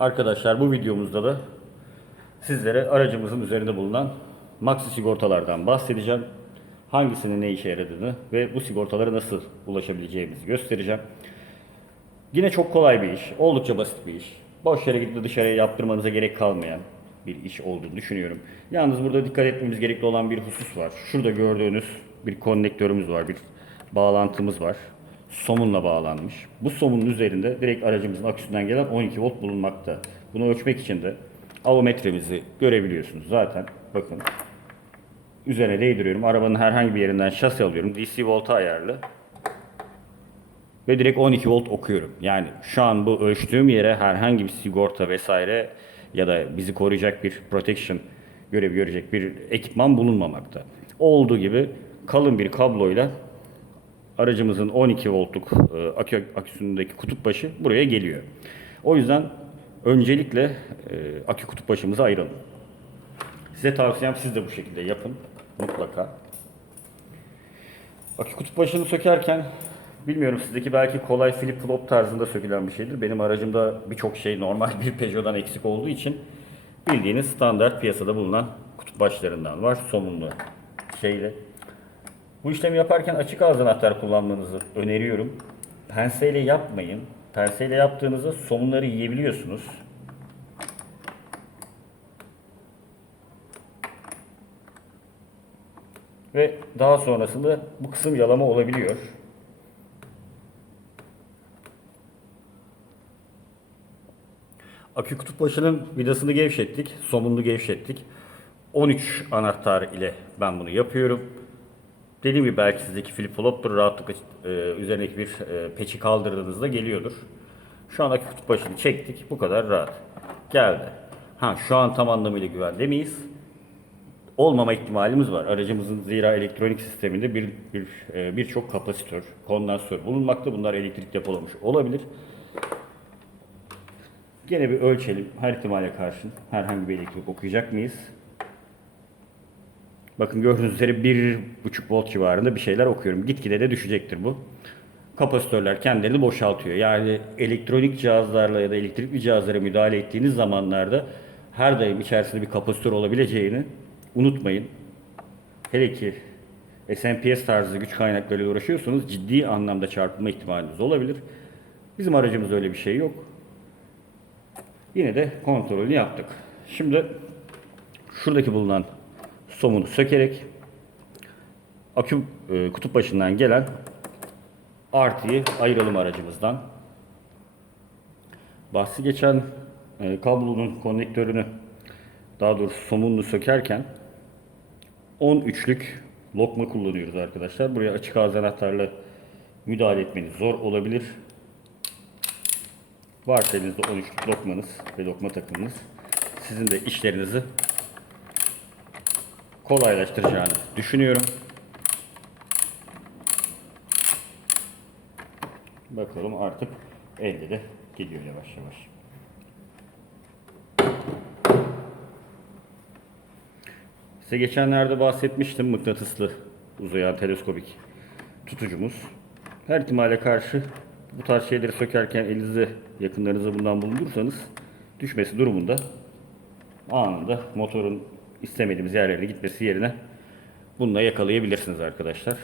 Arkadaşlar bu videomuzda da sizlere aracımızın üzerinde bulunan Maxi sigortalardan bahsedeceğim. Hangisinin ne işe yaradığını ve bu sigortalara nasıl ulaşabileceğimizi göstereceğim. Yine çok kolay bir iş, oldukça basit bir iş. Boş yere gidip dışarıya yaptırmanıza gerek kalmayan bir iş olduğunu düşünüyorum. Yalnız burada dikkat etmemiz gerekli olan bir husus var. Şurada gördüğünüz bir konnektörümüz var, bir bağlantımız var. Somunla bağlanmış. Bu somunun üzerinde direkt aracımızın aküsünden gelen 12 volt bulunmakta. Bunu ölçmek için de avometremizi görebiliyorsunuz zaten. Bakın üzerine değdiriyorum. Arabanın herhangi bir yerinden şasi alıyorum. DC volta ayarlı. Ve direkt 12 volt okuyorum. Yani şu an bu ölçtüğüm yere herhangi bir sigorta vesaire ya da bizi koruyacak bir protection görevi görecek bir ekipman bulunmamakta. Olduğu gibi kalın bir kabloyla aracımızın 12 voltluk e, akü aküsündeki kutup başı buraya geliyor. O yüzden öncelikle e, akü kutup başımızı ayıralım. Size tavsiyem siz de bu şekilde yapın mutlaka. Akü kutup başını sökerken bilmiyorum sizdeki belki kolay flip flop tarzında sökülen bir şeydir. Benim aracımda birçok şey normal bir Peugeot'dan eksik olduğu için bildiğiniz standart piyasada bulunan kutup başlarından var. Somunlu şeyle. Bu işlemi yaparken açık ağız anahtar kullanmanızı öneriyorum. Penseyle yapmayın. Penseyle yaptığınızda somunları yiyebiliyorsunuz. Ve daha sonrasında bu kısım yalama olabiliyor. Akü kutup başının vidasını gevşettik, somununu gevşettik. 13 anahtar ile ben bunu yapıyorum. Dediğim gibi belki sizdeki flip flop'tur rahatlıkla e, üzerindeki bir e, peçi kaldırdığınızda geliyordur. Şu an akü kutup başını çektik. Bu kadar rahat. Geldi. Ha şu an tam anlamıyla güvende miyiz? olmama ihtimalimiz var. Aracımızın zira elektronik sisteminde bir bir e, birçok kapasitör, kondansatör bulunmakta. Bunlar elektrik depolamış olabilir. Gene bir ölçelim. Her ihtimale karşın herhangi bir elektrik okuyacak mıyız? Bakın gördüğünüz üzere 1,5 volt civarında bir şeyler okuyorum. Gitgide de düşecektir bu. Kapasitörler kendilerini boşaltıyor. Yani elektronik cihazlarla ya da elektrikli cihazlara müdahale ettiğiniz zamanlarda her daim içerisinde bir kapasitör olabileceğini unutmayın. Hele ki SMPS tarzı güç kaynaklarıyla uğraşıyorsanız ciddi anlamda çarpılma ihtimaliniz olabilir. Bizim aracımızda öyle bir şey yok. Yine de kontrolünü yaptık. Şimdi şuradaki bulunan somunu sökerek akü e, kutup başından gelen artıyı ayıralım aracımızdan. Bahsi geçen e, kablonun konnektörünü daha doğrusu somununu sökerken 13'lük lokma kullanıyoruz arkadaşlar. Buraya açık ağız anahtarla müdahale etmeniz zor olabilir. Varsa elinizde 13'lük lokmanız ve lokma takımınız sizin de işlerinizi kolaylaştıracağını düşünüyorum. Bakalım artık elde de geliyor yavaş yavaş. Size geçenlerde bahsetmiştim mıknatıslı uzayan teleskobik tutucumuz. Her ihtimale karşı bu tarz şeyleri sökerken elinizde yakınlarınızda bundan bulundursanız düşmesi durumunda anında motorun istemediğimiz yerlere gitmesi yerine bununla yakalayabilirsiniz arkadaşlar.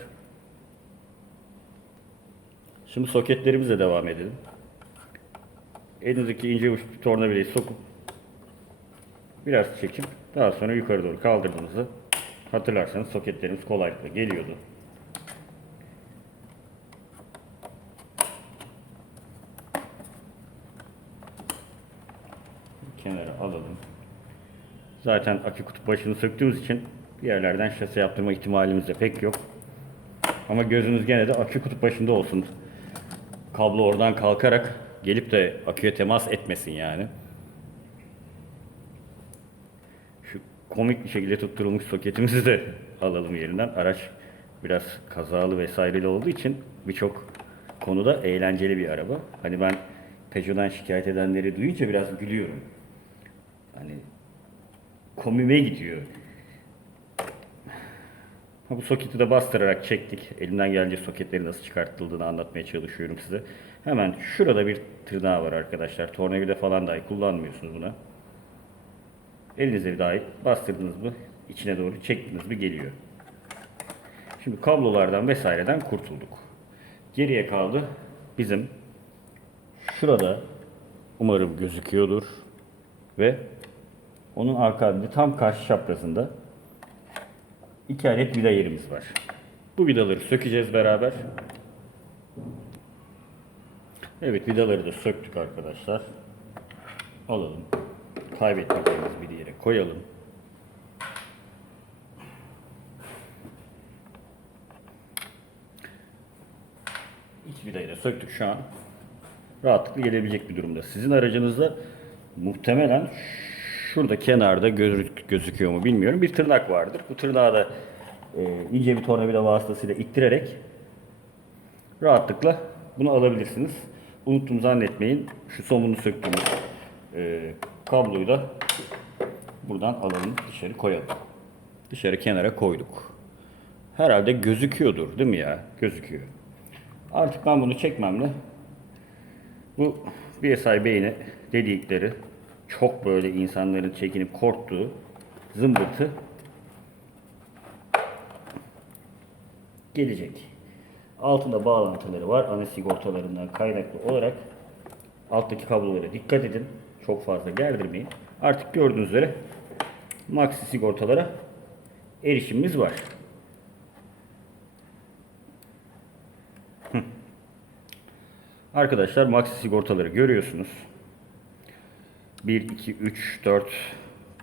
Şimdi soketlerimize devam edelim. Elinizdeki ince uç bir tornavidayı sokup biraz çekip daha sonra yukarı doğru kaldırdığınızda hatırlarsanız soketlerimiz kolaylıkla geliyordu. Kenara alalım. Zaten akü kutup başını söktüğümüz için bir yerlerden şase yaptırma ihtimalimiz de pek yok. Ama gözünüz gene de akü kutup başında olsun. Kablo oradan kalkarak gelip de aküye temas etmesin yani. Şu komik bir şekilde tutturulmuş soketimizi de alalım yerinden. Araç biraz kazalı vesaireli olduğu için birçok konuda eğlenceli bir araba. Hani ben Peugeot'dan şikayet edenleri duyunca biraz gülüyorum. Hani komime gidiyor. Bu soketi de bastırarak çektik. Elimden gelince soketleri nasıl çıkartıldığını anlatmaya çalışıyorum size. Hemen şurada bir tırnağı var arkadaşlar. Tornavida falan dahi kullanmıyorsunuz buna. Elinize dahi bastırdınız mı içine doğru çektiniz mi geliyor. Şimdi kablolardan vesaireden kurtulduk. Geriye kaldı bizim şurada umarım gözüküyordur ve onun arka tam karşı çaprazında iki adet vida yerimiz var. Bu vidaları sökeceğiz beraber. Evet vidaları da söktük arkadaşlar. Alalım. Kaybettiklerimizi bir yere koyalım. İç vidayı da söktük şu an. Rahatlıkla gelebilecek bir durumda. Sizin aracınızda muhtemelen şurada kenarda gözük, gözüküyor mu bilmiyorum. Bir tırnak vardır. Bu tırnağı da e, ince bir tornavida vasıtasıyla ittirerek rahatlıkla bunu alabilirsiniz. Unuttum zannetmeyin. Şu somunu söktüğümüz e, kabloyu da buradan alalım dışarı koyalım. Dışarı kenara koyduk. Herhalde gözüküyordur değil mi ya? Gözüküyor. Artık ben bunu çekmemle bu BSI beyni dedikleri çok böyle insanların çekinip korktuğu zımbırtı gelecek. Altında bağlantıları var. Ana sigortalarından kaynaklı olarak alttaki kablolara dikkat edin. Çok fazla gerdirmeyin. Artık gördüğünüz üzere Maxi sigortalara erişimimiz var. Arkadaşlar Maxi sigortaları görüyorsunuz. 1, 2, 3, 4,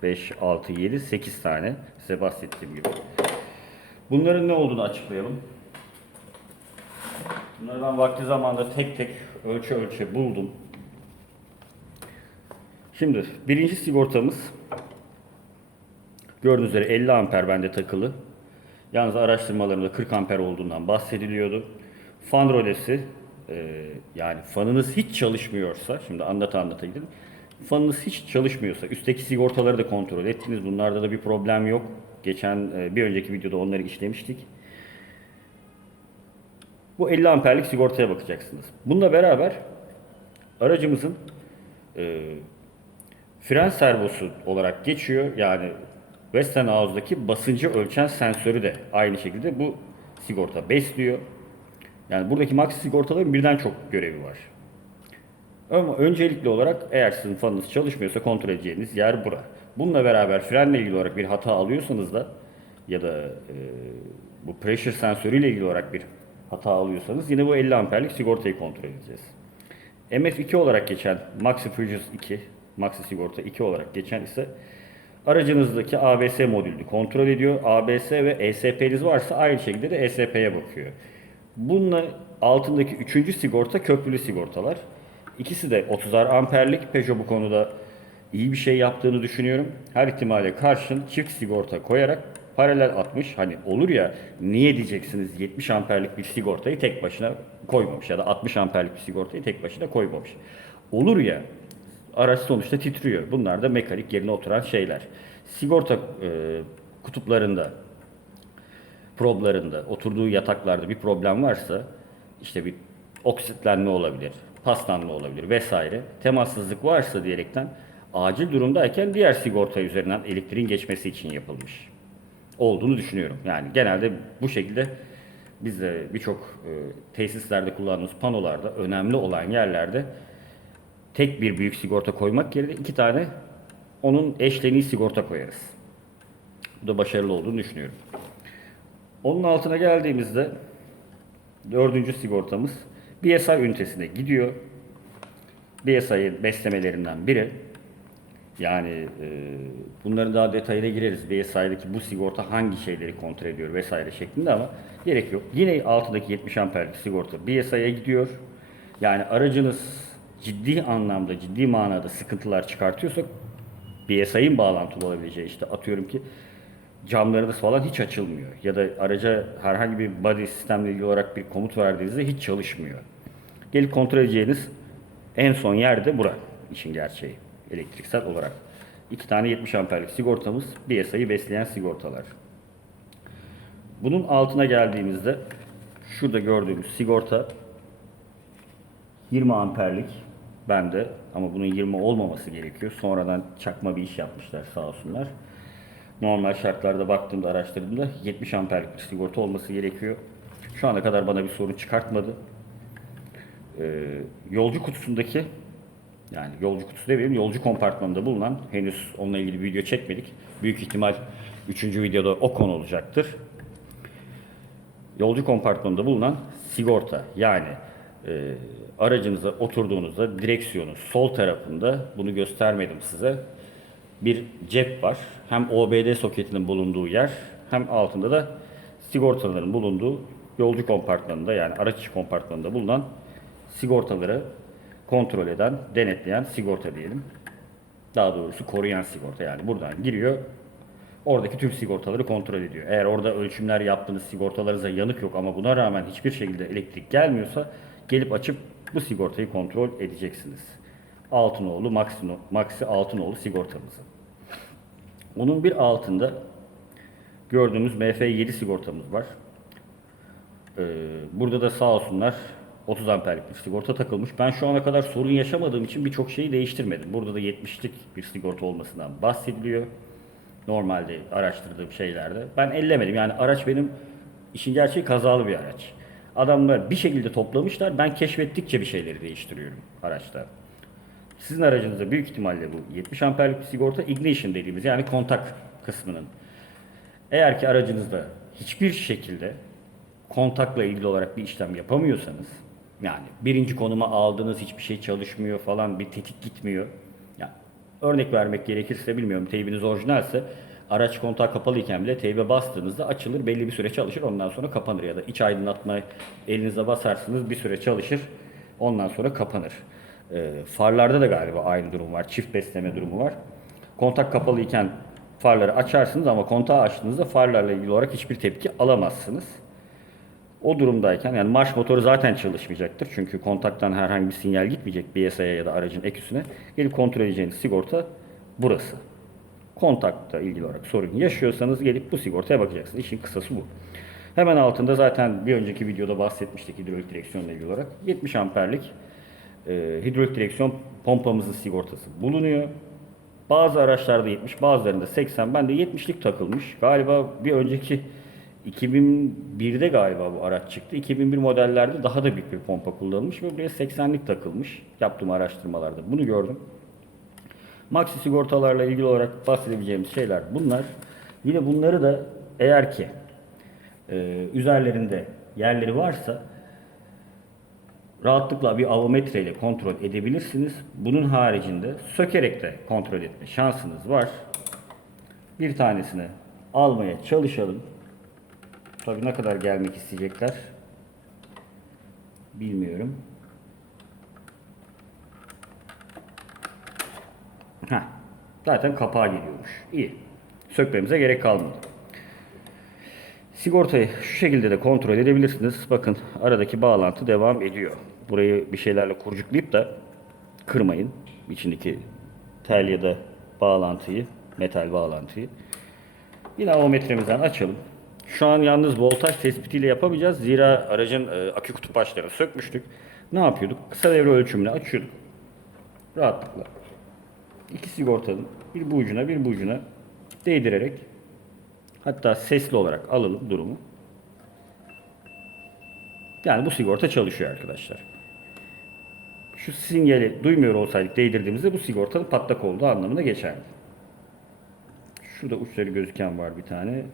5, 6, 7, 8 tane size bahsettiğim gibi. Bunların ne olduğunu açıklayalım. Bunları ben vakti zamanında tek tek ölçü ölçü buldum. Şimdi birinci sigortamız gördüğünüz üzere 50 amper bende takılı. Yalnız araştırmalarımda 40 amper olduğundan bahsediliyordu. Fan rolesi e, yani fanınız hiç çalışmıyorsa şimdi anlata anlata gidelim. Fanınız hiç çalışmıyorsa üstteki sigortaları da kontrol ettiniz. Bunlarda da bir problem yok. Geçen e, bir önceki videoda onları işlemiştik. Bu 50 amperlik sigortaya bakacaksınız. Bununla beraber aracımızın e, fren servosu olarak geçiyor. Yani Westinghouse'daki basıncı ölçen sensörü de aynı şekilde bu sigorta besliyor. Yani buradaki maxi sigortaların birden çok görevi var. Ama öncelikli olarak eğer sizin fanınız çalışmıyorsa kontrol edeceğiniz yer bura. Bununla beraber frenle ilgili olarak bir hata alıyorsanız da ya da e, bu pressure sensörüyle ilgili olarak bir hata alıyorsanız yine bu 50 amperlik sigortayı kontrol edeceğiz. MF2 olarak geçen Maxi Fusions 2, Maxi Sigorta 2 olarak geçen ise aracınızdaki ABS modülünü kontrol ediyor. ABS ve ESP'niz varsa aynı şekilde de ESP'ye bakıyor. Bununla altındaki üçüncü sigorta köprülü sigortalar. İkisi de 30'ar amperlik. Peugeot bu konuda iyi bir şey yaptığını düşünüyorum. Her ihtimale karşın çift sigorta koyarak paralel atmış. Hani olur ya niye diyeceksiniz 70 amperlik bir sigortayı tek başına koymamış ya da 60 amperlik bir sigortayı tek başına koymamış. Olur ya araç sonuçta titriyor. Bunlar da mekanik yerine oturan şeyler. Sigorta e, kutuplarında problarında, oturduğu yataklarda bir problem varsa işte bir oksitlenme olabilir, paslanma olabilir vesaire. Temassızlık varsa diyerekten acil durumdayken diğer sigorta üzerinden elektriğin geçmesi için yapılmış olduğunu düşünüyorum. Yani genelde bu şekilde biz de birçok e, tesislerde kullandığımız panolarda önemli olan yerlerde tek bir büyük sigorta koymak yerine iki tane onun eşleniği sigorta koyarız. Bu da başarılı olduğunu düşünüyorum. Onun altına geldiğimizde dördüncü sigortamız BSI ünitesine gidiyor. BSI'nin beslemelerinden biri. Yani e, bunların daha detayına gireriz. BSI'deki bu sigorta hangi şeyleri kontrol ediyor vesaire şeklinde ama gerek yok. Yine altındaki 70 amperlik sigorta BSI'ye gidiyor. Yani aracınız ciddi anlamda, ciddi manada sıkıntılar çıkartıyorsa BSI'nin bağlantılı olabileceği işte atıyorum ki camlarınız falan hiç açılmıyor. Ya da araca herhangi bir body sistemle ilgili olarak bir komut verdiğinizde hiç çalışmıyor. Gelip kontrol edeceğiniz en son yerde bura işin gerçeği elektriksel olarak. İki tane 70 amperlik sigortamız BSI'yi besleyen sigortalar. Bunun altına geldiğimizde şurada gördüğümüz sigorta 20 amperlik bende ama bunun 20 olmaması gerekiyor. Sonradan çakma bir iş yapmışlar sağ olsunlar. Normal şartlarda baktığımda araştırdığımda 70 amperlik bir sigorta olması gerekiyor. Şu ana kadar bana bir sorun çıkartmadı. Ee, yolcu kutusundaki yani yolcu kutusu demeyelim yolcu kompartmanında bulunan henüz onunla ilgili bir video çekmedik. Büyük ihtimal 3. videoda o konu olacaktır. Yolcu kompartmanında bulunan sigorta yani e, aracınıza oturduğunuzda direksiyonun sol tarafında bunu göstermedim size bir cep var. Hem OBD soketinin bulunduğu yer hem altında da sigortaların bulunduğu yolcu kompartmanında yani araç içi kompartmanında bulunan sigortaları kontrol eden, denetleyen sigorta diyelim. Daha doğrusu koruyan sigorta yani buradan giriyor. Oradaki tüm sigortaları kontrol ediyor. Eğer orada ölçümler yaptığınız sigortalarınıza yanık yok ama buna rağmen hiçbir şekilde elektrik gelmiyorsa gelip açıp bu sigortayı kontrol edeceksiniz. Altınoğlu, Maxi, Maxi Altınoğlu sigortamızı. Onun bir altında gördüğümüz MF7 sigortamız var. Ee, burada da sağ olsunlar 30 amperlik sigorta takılmış. Ben şu ana kadar sorun yaşamadığım için birçok şeyi değiştirmedim. Burada da 70'lik bir sigorta olmasından bahsediliyor. Normalde araştırdığım şeylerde. Ben ellemedim. Yani araç benim işin gerçeği kazalı bir araç. Adamlar bir şekilde toplamışlar. Ben keşfettikçe bir şeyleri değiştiriyorum araçta. Sizin aracınızda büyük ihtimalle bu 70 amperlik bir sigorta ignition dediğimiz yani kontak kısmının. Eğer ki aracınızda hiçbir şekilde kontakla ilgili olarak bir işlem yapamıyorsanız yani birinci konuma aldığınız hiçbir şey çalışmıyor falan bir tetik gitmiyor. Yani örnek vermek gerekirse bilmiyorum teybiniz orijinalse araç kontağı kapalıyken bile teybe bastığınızda açılır belli bir süre çalışır ondan sonra kapanır ya da iç aydınlatma elinize basarsınız bir süre çalışır ondan sonra kapanır. Ee, farlarda da galiba aynı durum var çift besleme durumu var. Kontak kapalıyken farları açarsınız ama kontağı açtığınızda farlarla ilgili olarak hiçbir tepki alamazsınız. O durumdayken yani marş motoru zaten çalışmayacaktır. Çünkü kontaktan herhangi bir sinyal gitmeyecek BSA'ya ya da aracın eküsüne. Gelip kontrol edeceğiniz sigorta burası. Kontakla ilgili olarak sorun yaşıyorsanız gelip bu sigortaya bakacaksınız. İşin kısası bu. Hemen altında zaten bir önceki videoda bahsetmiştik hidrolik direksiyonla ilgili olarak. 70 amperlik e, hidrolik direksiyon pompamızın sigortası bulunuyor. Bazı araçlarda 70, bazılarında 80. Ben de 70'lik takılmış. Galiba bir önceki 2001'de galiba bu araç çıktı. 2001 modellerde daha da büyük bir pompa kullanılmış ve buraya 80'lik takılmış. Yaptığım araştırmalarda bunu gördüm. Maxi sigortalarla ilgili olarak bahsedebileceğimiz şeyler bunlar. Yine bunları da eğer ki e, üzerlerinde yerleri varsa rahatlıkla bir avometre ile kontrol edebilirsiniz. Bunun haricinde sökerek de kontrol etme şansınız var. Bir tanesini almaya çalışalım. Tabii ne kadar gelmek isteyecekler bilmiyorum. Heh, zaten kapağı geliyormuş. İyi. Sökmemize gerek kalmadı. Sigortayı şu şekilde de kontrol edebilirsiniz. Bakın aradaki bağlantı devam ediyor. Burayı bir şeylerle kurcuklayıp da kırmayın. İçindeki tel ya da bağlantıyı, metal bağlantıyı. Yine avometremizden açalım. Şu an yalnız voltaj tespitiyle yapamayacağız. Zira aracın e, akü kutup başlarını sökmüştük. Ne yapıyorduk? Kısa devre ölçümünü açıyorduk. Rahatlıkla. İki sigortanın bir bu ucuna bir bu ucuna değdirerek hatta sesli olarak alalım durumu. Yani bu sigorta çalışıyor arkadaşlar. Şu sinyali duymuyor olsaydık değdirdiğimizde bu sigortanın patlak olduğu anlamına geçerdi. Şurada uçları gözüken var bir tane.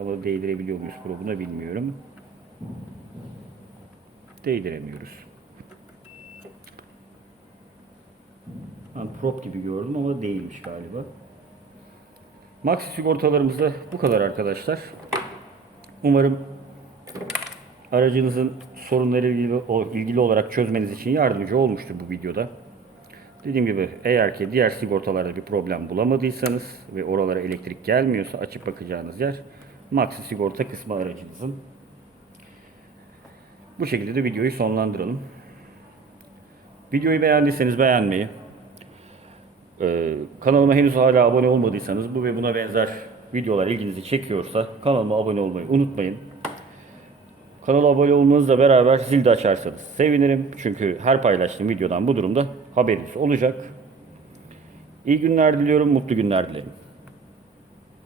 Ama değdirebiliyor muyuz probuna bilmiyorum. Değdiremiyoruz. Ben prop gibi gördüm ama değilmiş galiba. Maxi sigortalarımız da bu kadar arkadaşlar. Umarım aracınızın sorunları ilgili, ilgili olarak çözmeniz için yardımcı olmuştur bu videoda. Dediğim gibi eğer ki diğer sigortalarda bir problem bulamadıysanız ve oralara elektrik gelmiyorsa açıp bakacağınız yer Maxi sigorta kısmı aracınızın. Bu şekilde de videoyu sonlandıralım. Videoyu beğendiyseniz beğenmeyi, ee, kanalıma henüz hala abone olmadıysanız bu ve buna benzer videolar ilginizi çekiyorsa kanalıma abone olmayı unutmayın. Kanala abone olmanızla beraber zil de açarsanız sevinirim. Çünkü her paylaştığım videodan bu durumda haberiniz olacak. İyi günler diliyorum, mutlu günler dilerim.